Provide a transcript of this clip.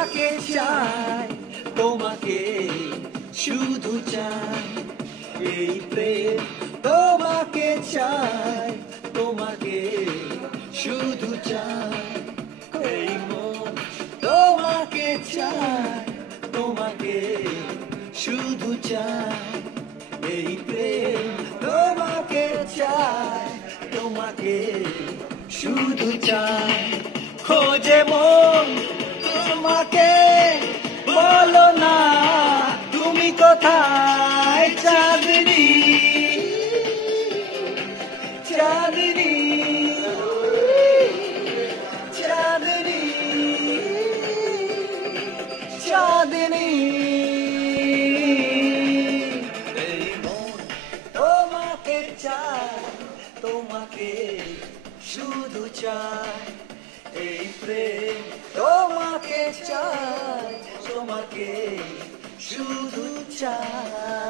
তোমাকে চাই, তোমাকে শুধু চাই, এই প্রেম তোমাকে চাই, তোমাকে শুধু চাই, এই মন তোমাকে চাই, তোমাকে শুধু চাই, এই প্রেম তোমাকে চাই, তোমাকে শুধু চাই। খোঁজে মন তোমাকে, বলো না তুমি কোথায়, চাঁদনি চাঁদনি চাঁদনি চাঁদনি। এই মন তোমাকে চায়, তোমাকে শুধু চায়, এই প্রেম তোমাকে চায়, তোমাকে শুধু চায়।